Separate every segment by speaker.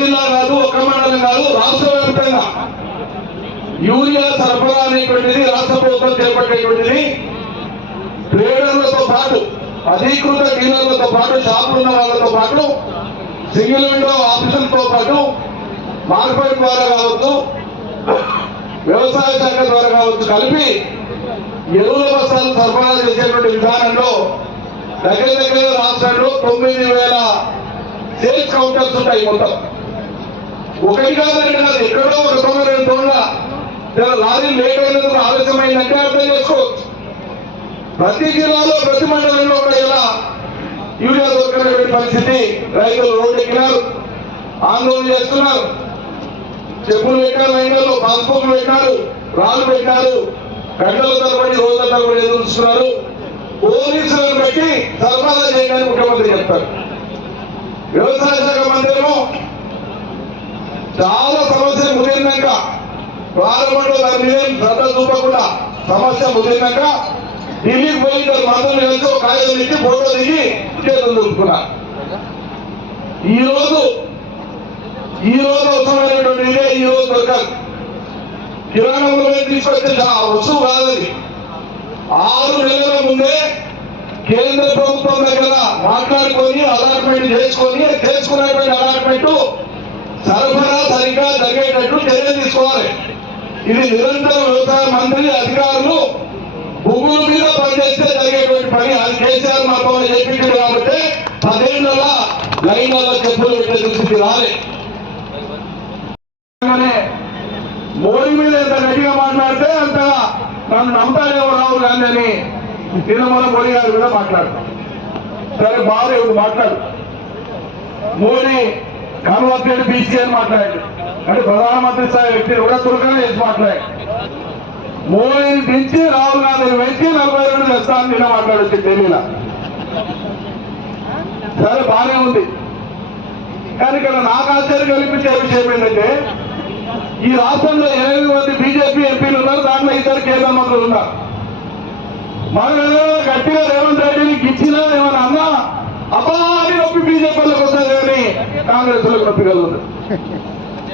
Speaker 1: జిల్లా కాదు ఒక మండలం కాదు రాష్ట్ర వ్యాప్తంగా యూరియా సరఫరా అనేటువంటిది రాష్ట్ర ప్రభుత్వం చేపట్టేటువంటిది. ట్రేడర్లతో పాటు అధీకృత డీలర్లతో పాటు షాపులు ఉన్న వాళ్ళతో పాటు సింగిల్ విండో ఆఫీసులతో పాటు మార్కెట్ ద్వారా కావచ్చు వ్యవసాయ శాఖ ద్వారా కావచ్చు కలిపి ఎరువుల బస్తాలు సరఫరా చేసేటువంటి విధానంలో దగ్గర దగ్గర రాష్ట్రంలో తొమ్మిది వేల సేల్స్ కౌంటర్స్ ఉంటాయి మొత్తం. ఒకటి కాదు రెండు కాదు ఎక్కడో ఒక తొమ్మిది రెండు తోళ్ళ ఇలా లారీ లేట్ అయినందుకు ఆలస్యమైందంటే అర్థం చేసుకోవచ్చు ప్రతి జిల్లాలో ప్రతి మండలంలో కూడా ఇలా యూరియా దొరకనటువంటి పరిస్థితి. రైతులు రోడ్డు ఎక్కినారు. ఆందోళన చేస్తున్నారు. చెప్పులు పెట్టారు లైన్లలో పాస్పోర్ట్లు పెట్టారు రాళ్ళు పెట్టారు. గంటల తరబడి రోజుల తరబడి ఎదురుస్తున్నారు పోలీసులను బట్టి సరఫరా చేయడానికి ముఖ్యమంత్రి చెప్తారు. వ్యవసాయ శాఖ మంత్రిలో చాలా సమస్య ముదిరినాక ప్రారంభంలో దాని శ్రద్ధ చూపకుండా సమస్య ముదిరినాక ఢిల్లీకి పోయి ఇద్దరు మంత్రులు కలిసి ఒక ఇచ్చి ఫోటో దిగి చేతులు చూసుకున్నారు ఈ రోజు ఈ రోజు అవసరమైనటువంటి ఇదే ఈ రోజు దొరకాలి. కిరాణా మూలం తీసుకొచ్చే ఆ వస్తువు కాదని ఆరు నెలల ముందే కేంద్ర ప్రభుత్వం దగ్గర మాట్లాడుకొని అలాట్మెంట్ చేసుకొని చేసుకున్నటువంటి అలాట్మెంట్ సరఫరా సరిగ్గా జరిగేటట్టు చర్యలు తీసుకోవాలి. ఇది నిరంతరం వ్యవసాయ మంత్రి అధికారులు భూముల మీద పనిచేస్తే జరిగేటువంటి పని అది కేసీఆర్ మా పవన్ చెప్పించాడు కాబట్టి పదేళ్ళ లైన్లలో చెప్పులు పెట్టే దృష్టికి రాలే. మోడీ మీద ఎంత గట్టిగా మాట్లాడితే అంతగా నన్ను నమ్ముతారేమో రాహుల్ గాంధీ అని తిరుమల మోడీ గారు కూడా మాట్లాడతారు. సరే బాగా ఇప్పుడు మాట్లాడు. మోడీ కన్వర్టెడ్ బీసీ అని మాట్లాడాడు అంటే ప్రధానమంత్రి స్థాయి వ్యక్తి కూడా తురకనే చేసి మాట్లాడారు. మోడీని పెంచి రాహుల్ గాంధీని పెంచి నలభై రెండు తెస్తాను నిన్న మాట్లాడొచ్చు ఢిల్లీలో. సరే బాగానే ఉంది. కానీ ఇక్కడ నాకు ఆశ్చర్యం కల్పించే విషయం ఏంటంటే ఈ రాష్ట్రంలో ఎనిమిది మంది బీజేపీ ఎంపీలు ఉన్నారు దాంట్లో ఇద్దరు కేంద్ర మంత్రులు ఉన్నారు. మనం ఏదైనా గట్టిగా రేవంత్ రెడ్డిని గిచ్చినా ఏమన్నా అన్నా అబ్బా నొప్పి బీజేపీలకు కాంగ్రెస్లో నొప్పి కలుగుతుంది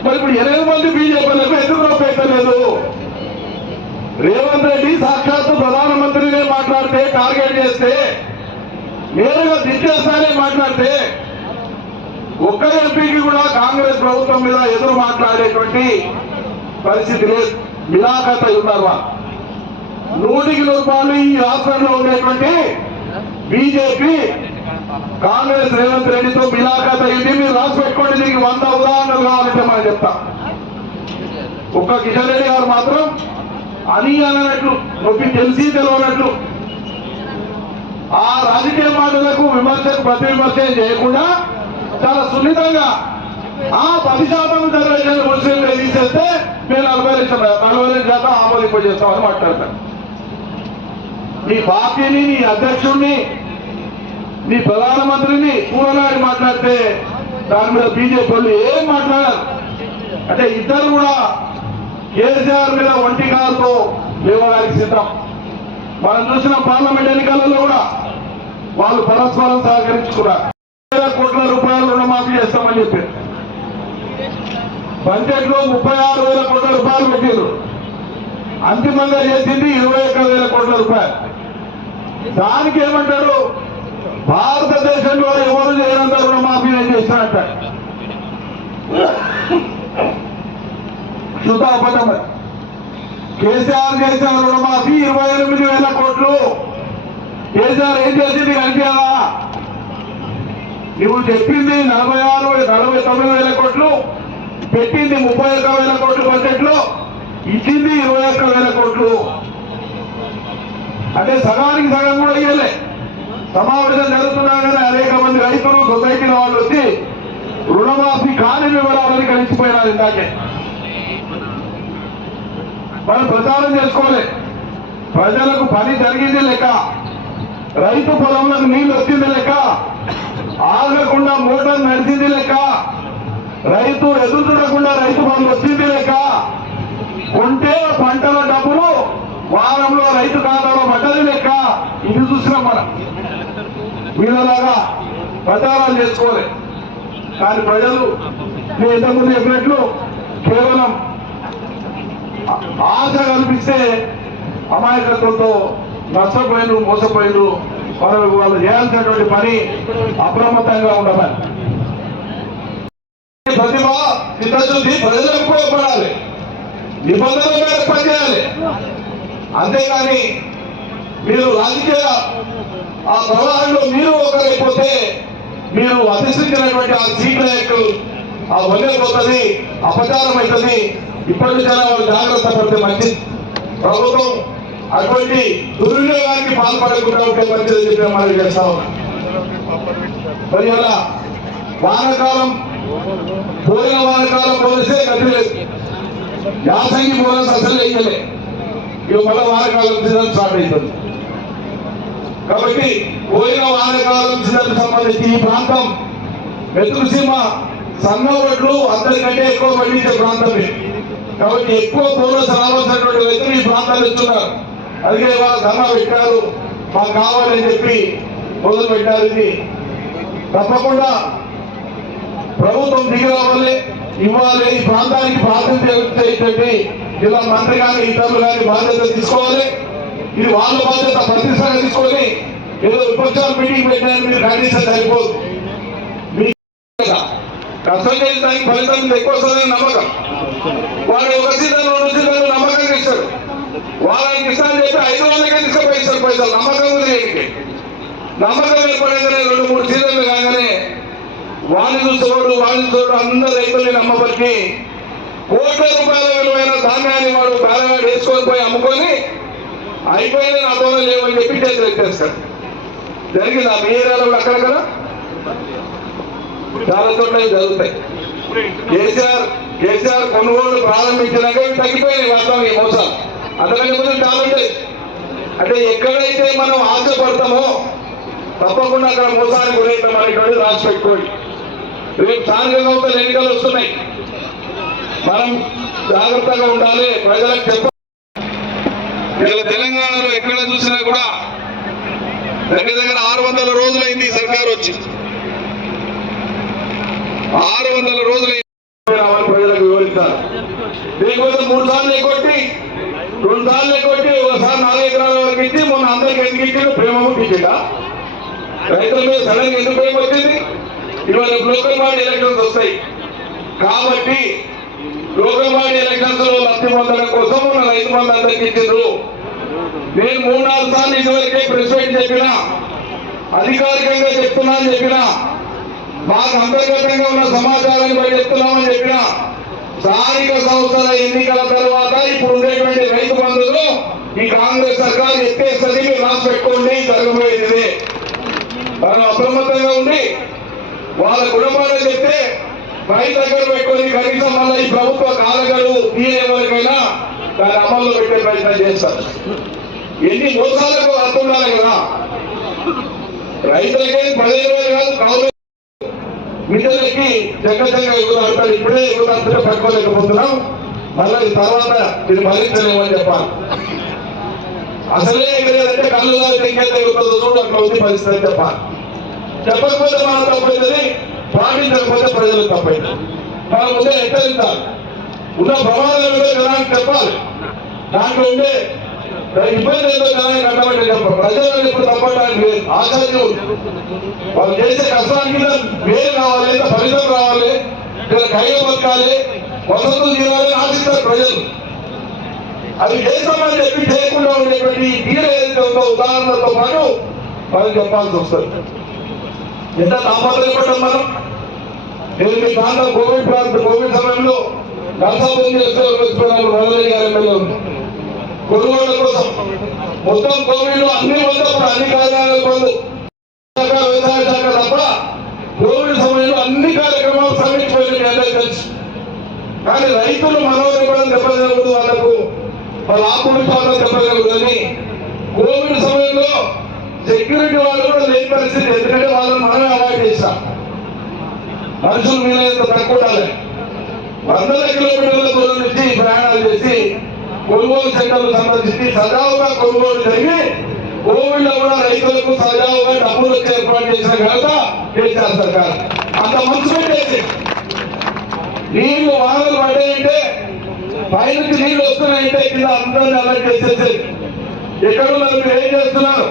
Speaker 1: మరి ఇప్పుడు ఎనిమిది మంది బీజేపీలకు ఎందుకు నొప్పి ఎక్కలేదు రేవంత్ రెడ్డి సాక్షాత్తు ప్రధానమంత్రినే మాట్లాడితే టార్గెట్ చేస్తే నేరుగా దించేస్తానే మాట్లాడితే ఒక్క ఎంపీకి కూడా కాంగ్రెస్ ప్రభుత్వం మీద ఎదురు మాట్లాడేటువంటి పరిస్థితి లేదు. మిలాఖత ఉన్నారు వాళ్ళు. నూటికి రూపాయలు ఈ రాష్ట్రంలో ఉండేటువంటి బీజేపీ కాంగ్రెస్ రేవంత్ రెడ్డితో మిలాఖత్ అయింది మీరు రాసి పెట్టుకోండి దీనికి వంద ఉదాహరణలు కావాలంటే మనం చెప్తాం. ఒక్క కిషన్ రెడ్డి గారు మాత్రం అని అననట్లు నొప్పి తెలిసి తెలవనట్లు ఆ రాజకీయ మాటలకు విమర్శకు ప్రతి విమర్శ చేయకుండా చాలా సున్నితంగా ఆ పది శాతం రిజర్వేషన్ ముస్లింలు తీసేస్తే మేము నలభై లక్షల నలభై లక్షల శాతం ఆమోదింపజేస్తామని మాట్లాడతాను నీ పార్టీని నీ అధ్యక్షుడిని మీ ప్రధానమంత్రిని కూరగాయలు మాట్లాడితే దాని మీద బీజేపీ వాళ్ళు ఏం మాట్లాడారు? అంటే ఇద్దరు కూడా కేసీఆర్ మీద ఒంటి కాలుతో లేవడానికి సిద్ధం. మనం చూసిన పార్లమెంట్ ఎన్నికలలో కూడా వాళ్ళు పరస్పరం సహకరించుకున్నారు. వేల కోట్ల రూపాయలు రుణమాఫీ చేస్తామని చెప్పారు. బడ్జెట్లో ముప్పై ఆరు వేల కోట్ల రూపాయలు పెట్టారు అంతిమంగా చేసింది ఇరవై ఒక్క వేల కోట్ల రూపాయలు. దానికి ఏమంటారు? భారతదేశంలో ఎవరు లేనంత రుణమాఫీ నేను చేసినట్ట శుద్ధ కేసీఆర్ చేసిన రుణమాఫీ ఇరవై ఎనిమిది వేల కోట్లు. కేసీఆర్ ఏం చేసింది కనిపించాలా నువ్వు చెప్పింది నలభై ఆరు నలభై తొమ్మిది వేల కోట్లు పెట్టింది ముప్పై ఒక్క వేల కోట్లు బడ్జెట్లో ఇచ్చింది ఇరవై ఒక్క వేల కోట్లు. అంటే సగానికి సగం కూడా ఇవ్వలే సమావేశం జరుగుతున్నాగానే అనేక మంది రైతులు సొసైటీల వాళ్ళు వచ్చి రుణమాఫీ కాని వివరాలని కలిసిపోయినారు ఇందాకే. మనం ప్రచారం చేసుకోలే ప్రజలకు పని జరిగింది లెక్క. రైతు పొలంలోకి నీళ్ళు వచ్చింది లెక్క. ఆగకుండా మోటార్ నడిచింది లెక్క. రైతు ఎదురు చూడకుండా రైతు పనులు వచ్చింది లెక్క. కొంటే పంటల డబ్బులు వారంలో రైతు ఖాతాలో పడ్డది లెక్క. ఇది చూసినాం మనం. వీళ్ళలాగా ప్రచారాలు చేసుకోవాలి. కానీ ప్రజలు నేను ఇంతకుముందు చెప్పినట్లు కేవలం ఆశ కల్పిస్తే అమాయకత్వంతో నష్టపోయిన మోసపోయిన వాళ్ళు వాళ్ళు చేయాల్సినటువంటి పని అప్రమత్తంగా ఉండమని ప్రతిభ చిత్తశుద్ధి ప్రజలకు ఉపయోగపడాలి. నిబంధనల మీద పనిచేయాలి. అంతేగాని మీరు రాజకీయ ఆ ప్రవాహంలో మీరు ఒకరైపోతే మీరు అధిష్ఠించినటువంటి ఆ సీట్ల యొక్క ఆ వదిలిపోతుంది అపచారం అవుతుంది ఇప్పటి నుంచి వాళ్ళు జాగ్రత్త పడితే మంచిది. ప్రభుత్వం అటువంటి దుర్వినియోగానికి పాల్పడకుండా ఉంటే మంచిది చెప్పి మనం చేస్తా ఉన్నాం. మరి అలా వానకాలం పోయిన వానకాలం పోలిస్తే గతి లేదు. యాసంగి బోనస్ అసలు వేయలే ఇక మళ్ళీ వానకాలం సీజన్ స్టార్ట్ అవుతుంది. కాబట్టి పోయిన వానకాలం సీజన్ సంబంధించి ఈ ప్రాంతం మెతుకుసీమ సన్న అందరికంటే ఎక్కువ పండించే ప్రాంతమే. కాబట్టి ఎక్కువ పూర్వ రావాల్సినటువంటి వ్యక్తులు ఈ ప్రాంతాలు ఇస్తున్నారు అందుకే వాళ్ళ ధర్నా పెట్టారు మాకు కావాలని చెప్పి మొదలు పెట్టారు ఇది. తప్పకుండా ప్రభుత్వం దిగి రావాలి ఇవ్వాలి ఈ ప్రాంతానికి బాధ్యత ఇచ్చేటువంటి జిల్లా మంత్రి కానీ ఇతరులు కానీ బాధ్యత తీసుకోవాలి. ఇది వాళ్ళ బాధ్యత ప్రతిసారి తీసుకొని ఏదో విపక్షాల మీటింగ్ పెట్టడానికి మీరు ఖండిస్తే సరిపోదు. మీ కష్టం చేయడానికి ఫలితం ఎక్కువ వస్తుందని నమ్మకం. వాళ్ళు ఒక సీజన్ రెండు సీజన్లు నమ్మకంగా ఇస్తారు వాళ్ళకి ఇస్తాను చెప్పి ఐదు వందలకే తీసుకుపోయి ఇస్తారు పైసలు. నమ్మకం ఉంది దీనికి. నమ్మకం ఏర్పడగానే రెండు మూడు సీజన్లు కాగానే వాళ్ళు చూసేవాడు వాళ్ళు చూసేవాడు అందరు రైతుల్ని నమ్మబట్టి కోట్ల రూపాయల విలువైన ధాన్యాన్ని వాడు బేరగాడు వేసుకొని పోయి అమ్ముకొని అయిపోయింది నాతో లేవని చెప్పి చేతులు ఎత్తేస్తాడు జరిగింది ఆ మేయరాలు కూడా అక్కడక్కడ చాలా చోట్ల జరుగుతాయి. కేసీఆర్ కేసీఆర్ కొనుగోలు ప్రారంభించినాక ఇవి తగ్గిపోయినాయి వాస్తవం ఈ మోసాలు. అంతకంటే ముందు చాలా ఉంటాయి. అంటే ఎక్కడైతే మనం ఆశపడతామో తప్పకుండా అక్కడ మోసానికి గురైతాం అనేటువంటి రాసి పెట్టుకోండి రేపు స్థానిక సంస్థల ఎన్నికలు వస్తున్నాయి. మనం జాగ్రత్తగా ఉండాలి. ప్రజలకు చెప్ప ఇలా తెలంగాణలో ఎక్కడ చూసినా కూడా దగ్గర దగ్గర ఆరు వందల రోజులైంది ఈ సర్కారు వచ్చి. ఆరు వందల రోజులైంది ప్రజలకు వివరిస్తారు. దీనికోసం మూడు సార్లు ఎగ్గొట్టి రెండు సార్లు ఎగ్గొట్టి ఒకసారి నాలుగు ఎకరాల వరకు ఇచ్చి మొన్న అందరికి ఎందుకు ఇచ్చిండు ప్రేమ ఇచ్చిండా రైతుల మీద సడన్ ఎందుకు ప్రేమ వచ్చింది? ఇవాళ లోకల్ బాడీ ఎలక్షన్స్ వస్తాయి. కాబట్టి లోకల్ బాడీ ఎలక్షన్స్లో లబ్ధి పొందడం కోసం మన రైతు మంది అందరికి ఇచ్చిండ్రు. నేను మూడు నాలుగు సార్లు ఇదివరకే ప్రెస్ మీట్ చెప్పినా అధికారికంగా చెప్తున్నా అని చెప్పినా మాకు అంతర్గతంగా ఉన్న సమాచారాన్ని బట్టి చెప్తున్నామని చెప్పినా స్థానిక సంస్థల ఎన్నికల తర్వాత ఇప్పుడు ఉండేటువంటి రైతు బంధువులు ఈ కాంగ్రెస్ సర్కార్ ఎత్తేస్తుంది మీరు రాసి పెట్టుకోండి జరగబోయేది. మనం అప్రమత్తంగా ఉండి వాళ్ళ కుటుంబాలకు చెప్తే రైతు దగ్గర పెట్టుకుని కనీసం మళ్ళీ ఈ ప్రభుత్వ కాలగడు తీయవరకైనా దాన్ని అమల్లో పెట్టే ప్రయత్నం చేస్తారు. ఎన్ని మోసాలకు అర్థం ఉండాలి కదా. రైతులకే పదిహేను వేలు కాదు కావాలి మిగతాలకి చక్కచక్క ఎగురు ఇప్పుడే ఎగురు అంతా పట్టుకోలేకపోతున్నాం. మళ్ళీ తర్వాత ఇది భరించలేమని చెప్పాలి. అసలే ఎగరేదంటే కళ్ళు దారి ఇంకెంత ఎగురుతుందో చూడు అట్లా ఉంది పరిస్థితి అని చెప్పాలి. చెప్పకపోతే మనం తప్పైందని పాటించకపోతే ప్రజలు తప్పైంది మనం ఉండే హెచ్చరించాలి ఉన్న ప్రమాదాలు ఏదో జనానికి చెప్పాలి. దాంట్లో ఉండే ఇబ్బంది ఏదో జనానికి అర్థమంటే చెప్పాలి ప్రజలను ఇప్పుడు తప్పడానికి ఆశ్చర్యం. వాళ్ళు చేసే కష్టానికి మీద వేరు కావాలి ఫలితం రావాలి ఇక్కడ కైగా బతకాలి వసతులు తీరాలని ఆశిస్తారు ప్రజలు. అది చేస్తామని చెప్పి చేయకుండా ఉండేటువంటి ఈ ఏదైతే ఉందో ఉదాహరణతో పాటు మనం చెప్పాల్సి వస్తుంది. ఎంత తాపత్రయపడ్డాం మనం? నేను దాంట్లో కోవిడ్ ప్రాంతం కోవిడ్ సమయంలో నర్సాపూర్ చేస్తే వచ్చిపోయినారు వరదయ్య ఎమ్మెల్యే కొనుగోళ్ళ కోసం. మొత్తం కోవిడ్లో అన్ని ఉన్నప్పుడు అన్ని కార్యాలయాలు బంద్. వ్యవసాయ శాఖ తప్ప కోవిడ్ సమయంలో అన్ని కార్యక్రమాలు సమీక్షపోయిన మీ అందరికీ తెలుసు. కానీ రైతులు మనోనివ్వడం చెప్పగలదు వాళ్ళకు వాళ్ళ ఆత్మవిశ్వాసం చెప్పగలదని కోవిడ్ సమయంలో సెక్యూరిటీ వాళ్ళు కూడా లేని పరిస్థితి. ఎందుకంటే వాళ్ళని మనమే అవాయిడ్ చేశాం. మనుషుల మీద ఎంత తక్కువ వందల కిలోమీటర్ల దూరం నుంచి ప్రయాణాలు చేసి కొనుగోలు సెంటర్లు సంబంధించి సజావుగా కొనుగోలు జరిగి కోవిడ్లో కూడా రైతులకు సజావుగా డబ్బులు వచ్చే ఏర్పాటు చేసిన ఘనత కేసీఆర్ సర్కార్. అంత మంచి పెట్టేసి నీళ్ళు వానలు పడ్డాయంటే పైనుంచి నీళ్ళు వస్తున్నాయంటే కింద అందరిని అలర్ట్ చేసేసి ఎక్కడున్నారు మీరు ఏం చేస్తున్నారు?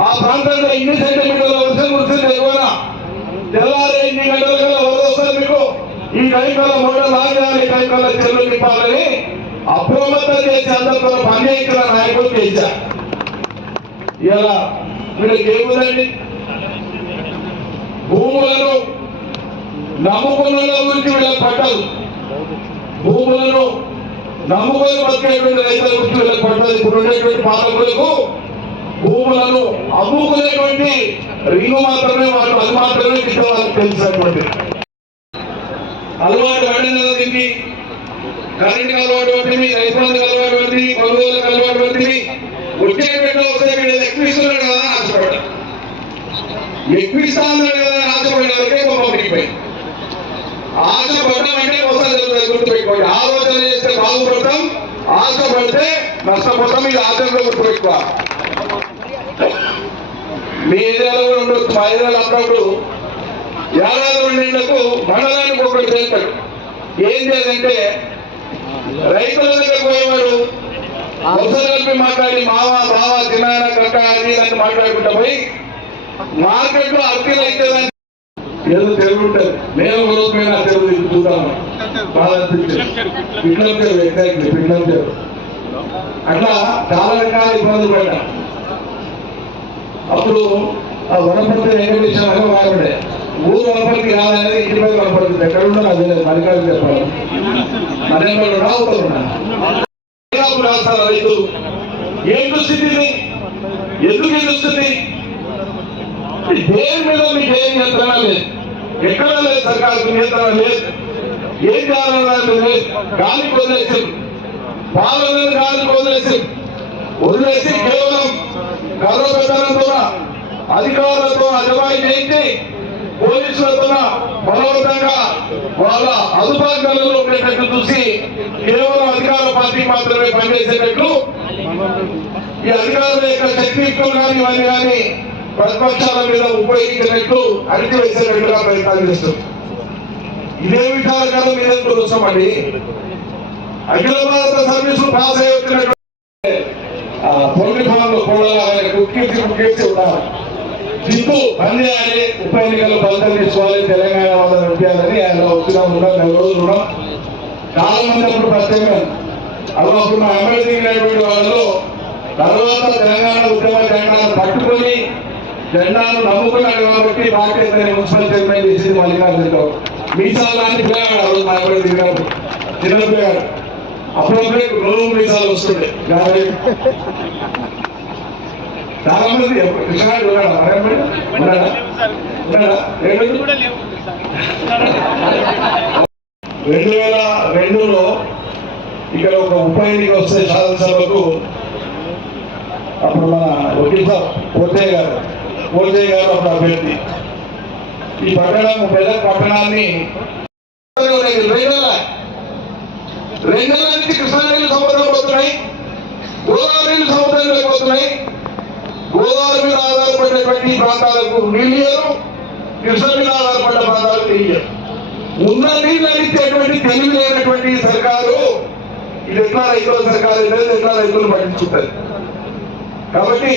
Speaker 1: ఆ ప్రాంతంలో ఇన్ని సెంటీమీటర్ల వర్షం కురిసింది ఎక్కువనా తెల్లారే ఇన్ని గంటల వరదొస్తారు మీకు ఈ కైకల మూట లాగాలి కైకల చెల్లు నింపాలని అప్రమత్తం చేసే అందరితో పనిచేసిన నాయకులు చేశారు. ఇలా వీళ్ళకి ఏముందండి? భూములను నమ్ముకున్న గురించి వీళ్ళకి పట్టదు భూములను నమ్ముకొని బతికేటువంటి రైతుల గురించి వీళ్ళకి పట్టదు ఇప్పుడు ఉండేటువంటి పాలకులకు భూములను అమ్ముకునేటువంటి రింగు మాత్రమే వాళ్ళు అది మాత్రమే ఇక్కడ వాళ్ళకి తెలిసినటువంటి అలవాటు పడిన దీనికి? కరెంట్ అలవాటు పడుతుంది రైతులకు అలవాటు పడుతుంది కొనుగోలుకు అలవాటు పడుతుంది వచ్చే పెట్టలో వస్తే వీడు ఎక్కువ ఇస్తున్నాడు కదా అని ఆశపడ్డా. ఎక్కువ ఇస్తా ఉన్నాడు కదా అని ఆశపడ్డాకే ఆశపడడం అంటే కోసం గుర్తుపెట్టుకోండి. ఆలోచన చేస్తే బాగుపడతాం ఆశపడితే నష్టపోతాం ఇది ఆచరణలో గుర్తుపెట్టుకోవాలి. మీ ఏరియాలో కూడా ఉండొచ్చు మా ఏరియాలో అప్పుడప్పుడు ఏడాది రెండేళ్ళకు మండలానికి ఒకటి చేస్తాడు. ఏం చేయాలంటే రైతుల దగ్గర పోయేవారు అవసరం కలిపి మాట్లాడి మావ బావ చిన్నాయన కక్క అది అని మాట్లాడుకుంటా పోయి మార్కెట్లో అర్పీలు అయితే ఏదో తెలుగు ఉంటుంది. నేను ఒక రోజు మీద తెలుగు చూద్దాము బాగా అనిపించింది. పిట్లం తెలుగు ఎగ్జాక్ట్లీ పిట్లం తెలుగు. అట్లా చాలా రకాల ఇబ్బందులు పడ్డా అప్పుడు ఆ వనపర్తి వెంకటేశ్వర అని ఊరు వనపర్తి కాదని ఇంటిపై వనపడుతుంది ఎక్కడ ఉన్నా నాకు తెలియదు. మరికాదు చెప్పాలి. మరేమో రావుతున్నా రాస్తారు రైతు? ఏం దుస్థితి ఎందుకు ఈ దుస్థితి? దేని మీద మీకు ఏం నియంత్రణ లేదు? ఎక్కడ లేదు సర్కారు నియంత్రణ లేదు. ఏం కారణాలు లేదు. గాలికి వదిలేసారు పాలనను గాలికి వదిలేసారు వదిలేసి కేవలం గర్వపెట్టడంతో అధికారులతో అజమాయి చేయించి పోలీసులతో బలవంతంగా వాళ్ళ అదుపాజ్ఞలలో ఉండేటట్టు చూసి కేవలం అధికార పార్టీ మాత్రమే పనిచేసేటట్లు ఈ అధికారుల యొక్క శక్తిత్వం కానీ ఇవన్నీ కానీ ప్రతిపక్షాల మీద ఉపయోగించినట్టు అణిచివేసేటట్టుగా ప్రయత్నాలు చేస్తుంది ఇదే విధానం మీద చూస్తామండి అఖిల భారత సర్వీసు పాస్ అయి వచ్చినటువంటి ఆ, పొంగి ఫామ్లో కూడా కుక్కించి కుక్కించి ఉన్నారు. జిప్పు బంద్ చేయాలి ఉప ఎన్నికల్లో ఫలితం తీసుకోవాలి. తెలంగాణ వాళ్ళని నడిపించాలని ఆయన వచ్చిన ఉన్నాం నెల రోజులు ఉన్నాం చాలా మంది అప్పుడు ప్రత్యేకం. అలా అప్పుడు మా ఎమ్మెల్యే దిగినటువంటి వాళ్ళలో తర్వాత తెలంగాణ ఉద్యమ జెండాను పట్టుకొని జెండాను నమ్ముకున్నాడు కాబట్టి పార్టీ మున్సిపల్ చైర్మన్ చేసింది మల్లికార్జున రావు మీసాలు లాంటి పిల్లగాడు ఆ రోజు మా ఎమ్మెల్యే దిగినప్పుడు చిన్న పిల్లగాడు అప్పుడప్పుడే రోజు మీసాలు వస్తుండే చాలా మంది కృష్ణాడు రెండు వేల రెండులో ఇక్కడ ఒక ఉప ఎన్నిక వస్తే శాసనసభకు అప్పుడు మన వకీల్ సాబ్ పోతయ్య గారు పోతయ్య గారు అప్పుడు అభ్యర్థి. ఈ పట్టణం పెద్ద పట్టణాన్ని రెండు వేల రెండు వేల నుంచి కృష్ణా నీళ్ళు సముద్రం పోతున్నాయి గోదావరి నీళ్ళు సముద్రంలోకి పోతున్నాయి. గోదావరి మీద ఆధారపడినటువంటి ప్రాంతాలకు నీళ్ళు కృష్ణ మీద ఆధారపడిన ప్రాంతాలకు నీళ్ళు ఉన్న నీళ్ళు అందించేటువంటి తెలివి లేనటువంటి సర్కారు ఇది ఎట్లా రైతుల సర్కారు ఎట్లా రైతులు పట్టించుకుంటారు కాబట్టి